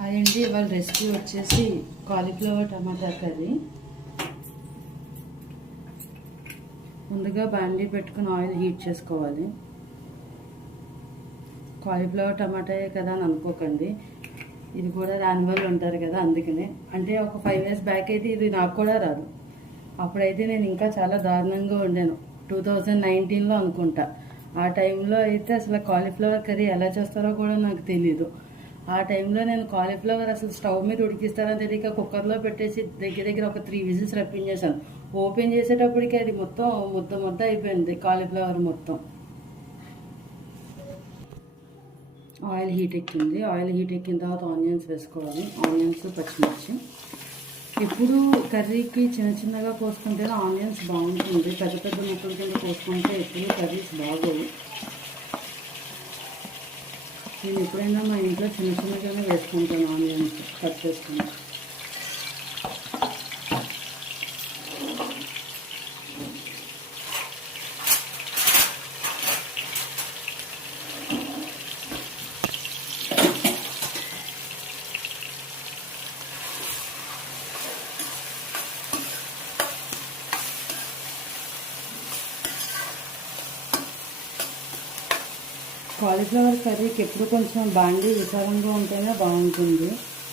Hi అండి, ఇవాళ recipe వచ్చేసి కాలీఫ్లవర్ టమాటా కర్రీ. ముందుగా బాండీ పెట్టుకుని ఆయిల్ హీట్ చేసుకోవాలి. కాలీఫ్లవర్ టమాటాయే కదా అని అనుకోకండి, ఇది కూడా రాని వాళ్ళు ఉంటారు కదా, అందుకనే. అంటే ఒక 5 years బ్యాక్ అయితే ఇది నాకు కూడా రాదు. అప్పుడైతే నేను ఇంకా చాలా దారుణంగా వండాను. 2019లో అనుకుంటా. ఆ టైంలో అయితే అసలు కాలీఫ్లవర్ కర్రీ ఎలా చేస్తారో కూడా నాకు తెలీదు. ఆ టైంలో నేను కాలీఫ్లవర్ అసలు స్టవ్ మీద ఉడికిస్తారని తెలియక కుక్కర్లో పెట్టేసి దగ్గర ఒక 3 విజిల్స్ రప్పించేసాను. ఓపెన్ చేసేటప్పటికి అది మొత్తం ముద్ద అయిపోయింది, కాలీఫ్లవర్ మొత్తం. ఆయిల్ హీట్ ఎక్కింది. ఆయిల్ హీట్ ఎక్కిన తర్వాత ఆనియన్స్ వేసుకోవాలి. ఆనియన్స్, పచ్చిమిర్చి. ఎప్పుడు కర్రీకి చిన్నగా కోసుకుంటేనే ఆనియన్స్ బాగుంటుంది. పెద్ద ముక్కల కింద కోసుకుంటే ఎప్పుడు కర్రీస్ బాగోవు. నేను ఎప్పుడైనా మా ఇంట్లో చిన్నగానే వేసుకుంటాను, ఆనియన్స్ కట్ చేసుకుని. కాలీఫ్లవర్ కర్రీకి ఎప్పుడు కొంచెం బాండీ విశాలంగా ఉంటేనే బాగుంటుంది.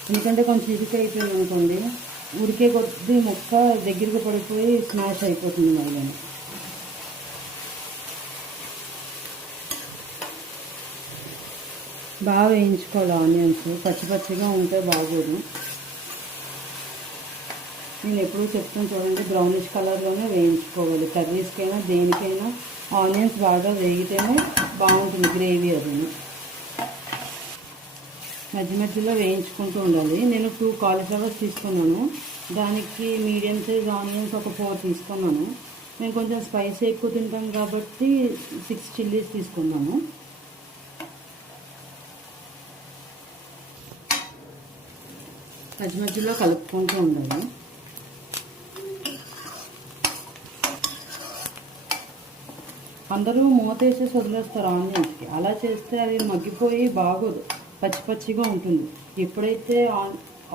ఎందుకంటే కొంచెం ఇరుకు అయిపోయింది అనుకోండి, ఉడికే కొద్దీ ముక్క దగ్గరికి పడిపోయి స్మాష్ అయిపోతుంది. మళ్ళీ బాగా వేయించుకోవాలి. ఆనియన్స్ పచ్చిగా ఉంటే బాగోదు. నేను ఎప్పుడూ చెప్తాను చూడండి, బ్రౌనిష్ కలర్లోనే వేయించుకోవాలి. కర్రీస్కైనా దేనికైనా ఆనియన్స్ బాగా వేగితేనే బాగుంటుంది గ్రేవీ. అది మధ్యలో వేయించుకుంటూ ఉండాలి. నేను 2 కాలీఫ్లవర్స్ తీసుకున్నాను. దానికి మీడియం సైజ్ ఆనియన్స్ ఒక 4 తీసుకున్నాను. నేను కొంచెం స్పైసీ ఎక్కువ తింటాం కాబట్టి 6 చిల్లీస్ తీసుకున్నాను. మధ్యలో కలుపుకుంటూ ఉండాలి. అందరూ మూత వేసేసి వదిలేస్తారు ఆనియన్స్కి. అలా చేస్తే అవి మగ్గిపోయి బాగోదు, పచ్చిగా ఉంటుంది. ఎప్పుడైతే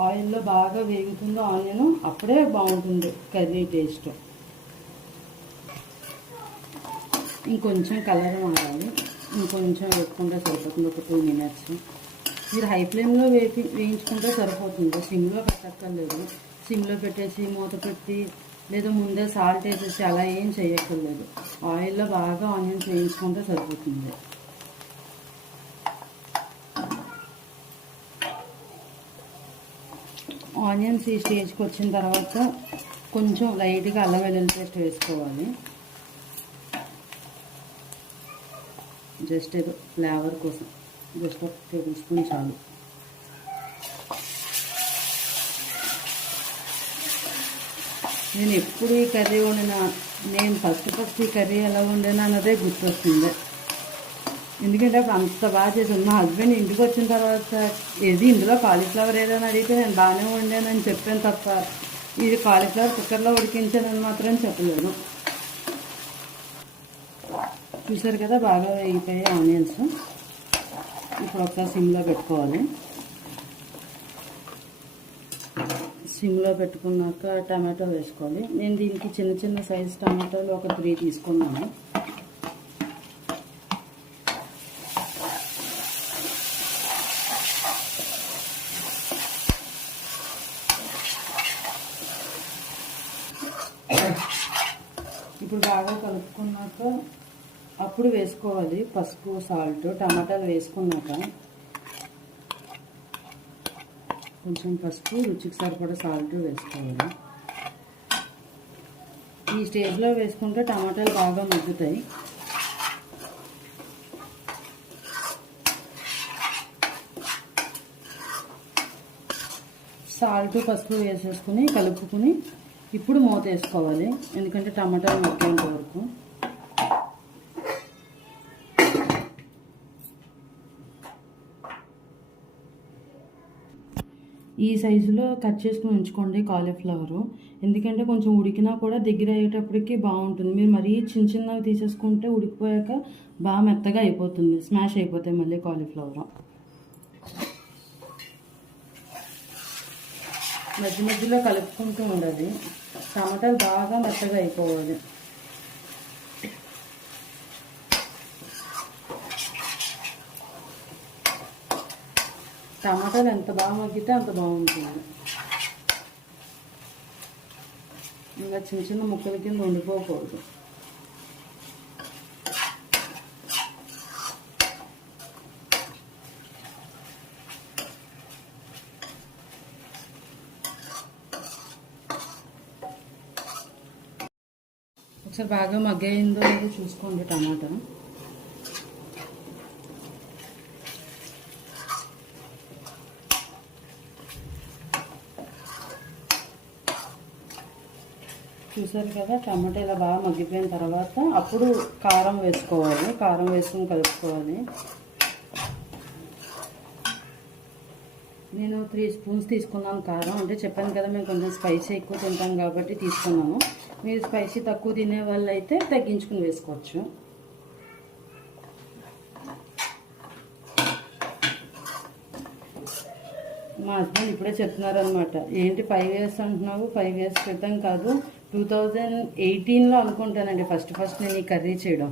ఆయిల్లో బాగా వేగుతుందో ఆనియన్, అప్పుడే బాగుంటుంది కర్రీ టేస్ట్. ఇంకొంచెం కలర్ మారాలి. ఇంకొంచెం వేసుకుంటే సరిపోతుంది, ఒక 2 minutes. మీరు హై ఫ్లేమ్లో వేయించుకుంటే సరిపోతుంది, సిమ్లో పెట్టక్కర్లేదు. సిమ్లో పెట్టేసి మూత పెట్టి లేదా ముందే సాల్ట్ వేసేసి అలా ఏం చేయక్కర్లేదు. ఆయిల్లో బాగా ఆనియన్స్ వేయించుకుంటే సరిపోతుంది. ఆనియన్స్ ఈ స్టేజ్కి వచ్చిన తర్వాత కొంచెం లైట్గా అల్లం వెల్లుల్లి పేస్ట్ వేసుకోవాలి. జస్ట్ ఏదో ఫ్లేవర్ కోసం, జస్ట్ 1 టేబుల్ స్పూన్ చాలు. నేను ఎప్పుడు ఈ కర్రీ వండినా, నేను ఫస్ట్ ఈ కర్రీ ఎలా వండినా అన్నదే గుర్తొస్తుంది. ఎందుకంటే అప్పుడు అంత బాగా చేశాను. మా హస్బెండ్ ఇంటికి వచ్చిన తర్వాత ఇందులో కాలీఫ్లవర్ ఏదైనా అడిగితే నేను బాగానే వండానని చెప్పాను తప్ప, ఇది కాలీఫ్లవర్ కుక్కర్లో ఉడికించానని మాత్రం చెప్పలేదు. చూసారు కదా, బాగా వేగిపోయాయి ఆనియన్స్. ఇప్పుడు ఒకసారి సిమ్లో పెట్టుకోవాలి. సిమ్లో పెట్టుకున్నాక టమాటో వేసుకోవాలి. నేను దీనికి చిన్న సైజు టమాటాలు ఒక 3 తీసుకున్నాను. ఇప్పుడు బాగా కలుపుకున్నాక అప్పుడు వేసుకోవాలి పసుపు, సాల్ట్. టమాటాలు వేసుకున్నాక కొంచెం పసుపు, రుచికి సరిపడా సాల్ట్ వేసుకోవాలి. ఈ స్టేజ్లో వేసుకుంటే టమాటాలు బాగా మగ్గుతాయి. సాల్ట్, పసుపు వేసేసుకుని కలుపుకుని ఇప్పుడు మూత వేసుకోవాలి, ఎందుకంటే టమాటాలు మగ్గేంత వరకు. ఈ సైజులో కట్ చేసుకుని ఉంచుకోండి కాలీఫ్లవరు. ఎందుకంటే కొంచెం ఉడికినా కూడా దగ్గర అయ్యేటప్పటికి బాగుంటుంది. మీరు మరీ చిన్నవి తీసేసుకుంటే ఉడికిపోయాక బాగా మెత్తగా అయిపోతుంది, స్మాష్ అయిపోతాయి మళ్ళీ కాలీఫ్లవర్. మధ్య మధ్యలో కలుపుకుంటూ ఉండాలి. టమాటాలు బాగా మెత్తగా అయిపోవాలి. టమాటాలు ఎంత బాగా మగ్గితే అంత బాగుంటుంది. ఇంకా చిన్న చిన్న ముక్కల కింద ఉండిపోకూడదు. ఒకసారి బాగా మగ్గయిందో లేదో చూసుకోండి టమాటా. చూసారు కదా, టమాటా ఇలా బాగా మగ్గిపోయిన తర్వాత అప్పుడు కారం వేసుకోవాలి. కారం వేసుకొని కలుపుకోవాలి. నేను 3 స్పూన్స్ తీసుకున్నాను కారం. అంటే చెప్పాను కదా, మేము కొంచెం స్పైసీ ఎక్కువ తింటాం కాబట్టి తీసుకున్నాను. మీరు స్పైసీ తక్కువ తినే వాళ్ళు అయితే తగ్గించుకుని వేసుకోవచ్చు. మా హస్బెండ్ ఇప్పుడే చెప్తున్నారు అనమాట, ఏంటి 5 years అంటున్నావు? 5 years క్రితం కాదు, 2018లో అనుకుంటానండి ఫస్ట్ నేను ఈ కర్రీ చేయడం.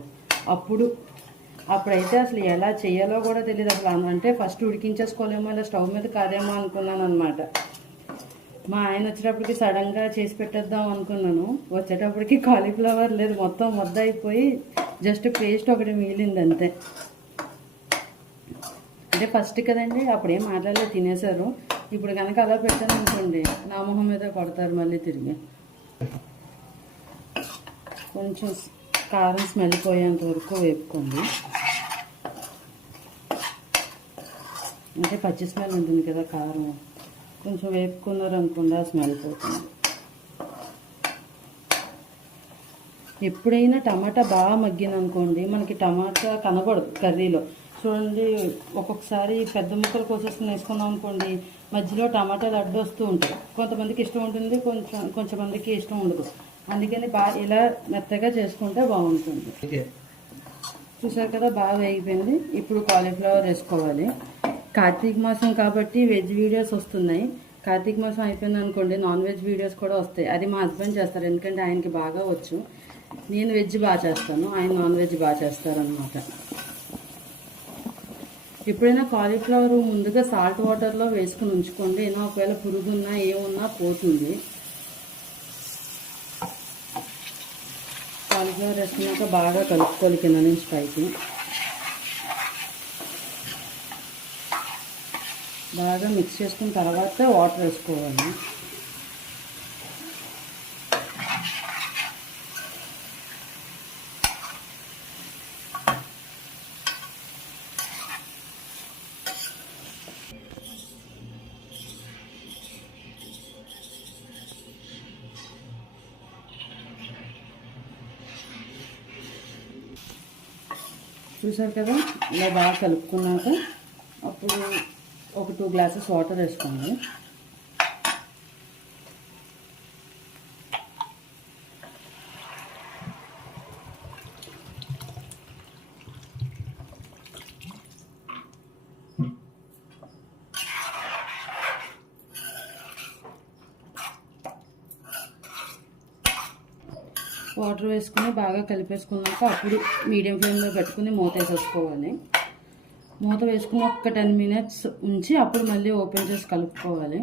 అప్పుడైతే అసలు ఎలా చేయాలో కూడా తెలియదు అసలు. అంటే ఫస్ట్ ఉడికించేసుకోలేమో, ఇలా స్టవ్ మీద కాదేమో అనుకున్నాను అనమాట. మా ఆయన వచ్చేటప్పటికి సడన్గా చేసి పెట్టేద్దాం అనుకున్నాను. వచ్చేటప్పటికి కాలీఫ్లవర్ లేదు, మొత్తం ముద్ద అయిపోయి జస్ట్ పేస్ట్ ఒకటి మిగిలింది అంతే. అంటే ఫస్ట్ కదండి, అప్పుడేం మాట్లాడలేదు, తినేశారు. ఇప్పుడు కనుక అలా పెట్టాను అనుకోండి, నా మొహం మీద కొడతారు మళ్ళీ తిరిగి. కొంచెం కారం స్మెల్ పోయేంత వరకు వేపుకోండి. అంటే పచ్చి స్మెల్ ఉంటుంది కదా కారం, కొంచెం వేపుకున్నారు అనుకోండి ఆ స్మెల్ పోతుంది. ఎప్పుడైనా టమాటా బాగా మగ్గిందనుకోండి, మనకి టమాటా కనబడదు కర్రీలో. చూడండి, ఒక్కొక్కసారి పెద్ద ముక్కలు కోసేసుకుని వేసుకున్నాం అనుకోండి, మధ్యలో టమాటాలు అడ్డు వస్తూ ఉంటాయి. కొంతమందికి ఇష్టం ఉంటుంది, కొంచెం మందికి ఇష్టం ఉండదు. అందుకని బాగా ఇలా మెత్తగా చేసుకుంటే బాగుంటుంది. చూసారు కదా, బాగా వేగిపోయింది. ఇప్పుడు కాలీఫ్లవర్ వేసుకోవాలి. కార్తీక మాసం కాబట్టి వెజ్ వీడియోస్ వస్తున్నాయి. కార్తీక మాసం అయిపోయింది అనుకోండి, నాన్ వెజ్ వీడియోస్ కూడా వస్తాయి. అది మా హస్బెండ్ చేస్తారు, ఎందుకంటే ఆయనకి బాగా వచ్చు. నేను వెజ్ బాగా చేస్తాను, ఆయన నాన్ వెజ్ బాగా చేస్తారనమాట. ఎప్పుడైనా కాలీఫ్లవర్ ముందుగా సాల్ట్ వాటర్లో వేసుకుని ఉంచుకోండి. ఏదో ఒకవేళ పురుగున్నా ఏమున్నా పోతుంది. కాలీఫ్లవర్ వేసుకున్నాక బాగా కలుపుకోవాలి కింద నుంచి పైకి. బాగా మిక్స్ చేసుకున్న తర్వాత వాటర్ వేసుకోవాలి. చూసారు కదా, ఇలా బాగా కలుపుకున్నాక అప్పుడు ఒక 2 glasses వాటర్ వేసుకోండి. వాటర్ వేసుకుని బాగా కలిపేసుకున్నాక అప్పుడు మీడియం ఫ్లేమ్లో పెట్టుకుని మూత వేసేసుకోవాలి. మూత వేసుకుని ఒక 10 minutes ఉంచి అప్పుడు మళ్ళీ ఓపెన్ చేసి కలుపుకోవాలి.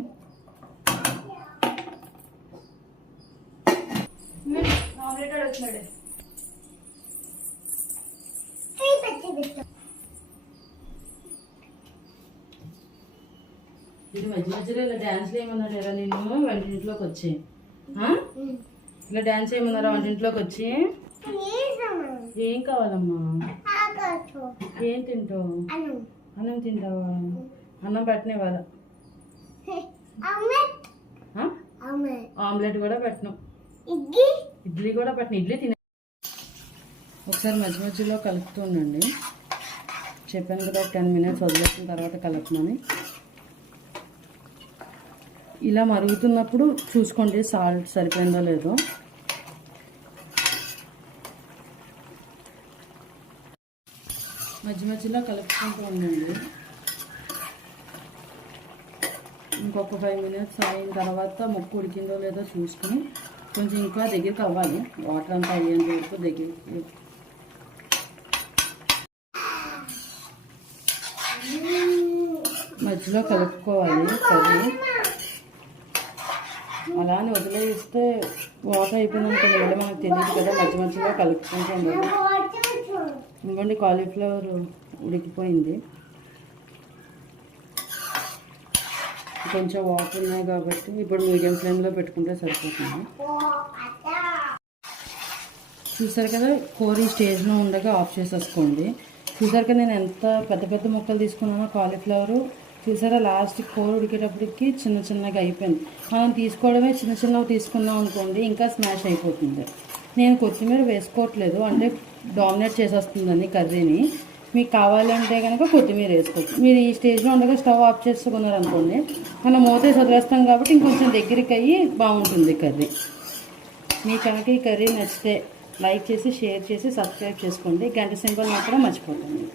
ఇది మధ్య మధ్యలో ఇలా డ్యాన్స్ చేయమన్నాడు ఎలా, నేను వంటింట్లోకి వచ్చి ఇలా డ్యాన్స్ చేయమన్నారా వంటింట్లోకి వచ్చి? ఏం కావాలమ్మా? ఏం తింటావు? అన్నం తింటావా? అన్నం పెట్టనే వాళ్ళ ఆమ్లెట్ కూడా పెట్టను, ఇడ్లీ కూడా పెట్టను. ఇడ్లీ తినే ఒకసారి మధ్య మధ్యలో కలుపుతూ ఉండండి. చెప్పాను కదా 10 minutes వదిలేసిన తర్వాత కలుపుమని. ఇలా మరుగుతున్నప్పుడు చూసుకోండి సాల్ట్ సరిపోయిందో లేదో. మధ్య మధ్యలో కలుపుకుంటూ ఉండండి. ఇంకొక 5 మినిట్స్ అయిన తర్వాత ముక్క ఉడికిందో లేదో చూసుకుని కొంచెం ఇంకా దగ్గరికి అవ్వాలి, వాటర్ అంతా అయ్యేంత వరకు దగ్గరికి. మధ్యలో కలుపుకోవాలి కర్రీ. అలానే వదిలేస్తే వాటర్ అయిపోయిందనుకోండి మళ్ళీ మనకు తెలియదు కదా, మధ్య మధ్యలో కలుపుకుంటూ ఉండాలి. ఇంకోండి కాలీఫ్లవర్ ఉడికిపోయింది, కొంచెం వాటర్ ఉన్నాయి కాబట్టి ఇప్పుడు మీడియం ఫ్లేమ్లో పెట్టుకుంటే సరిపోతుంది. చూసారు కదా కూర ఈ స్టేజ్లో ఉండగా ఆఫ్ చేసేసుకోండి. చూసారు కదా నేను ఎంత పెద్ద పెద్ద ముక్కలు తీసుకున్నానో కాలీఫ్లవరు. చూసారా లాస్ట్ కూర ఉడికేటప్పటికి చిన్న చిన్నగా అయిపోయింది. మనం తీసుకోవడమే చిన్న చిన్నవి తీసుకున్నాం అనుకోండి ఇంకా స్మాష్ అయిపోతుంది. నేను కొత్తిమీర వేసుకోవట్లేదు, అంటే డామినేట్ చేసేస్తుందని కర్రీని. మీకు కావాలంటే కనుక కొత్తిమీర వేసుకోవచ్చు. మీరు ఈ స్టేజ్లో ఉండగా స్టవ్ ఆఫ్ చేసుకున్నారు అనుకోండి, మనం మూతేసి వదిలేస్తాం కాబట్టి ఇంకొంచెం దగ్గరికి అయ్యి బాగుంటుంది కర్రీ. మీకు కనుక ఈ కర్రీ నచ్చితే లైక్ చేసి షేర్ చేసి సబ్స్క్రైబ్ చేసుకోండి. గంట సింబల్ మాత్రం మర్చిపోకండి.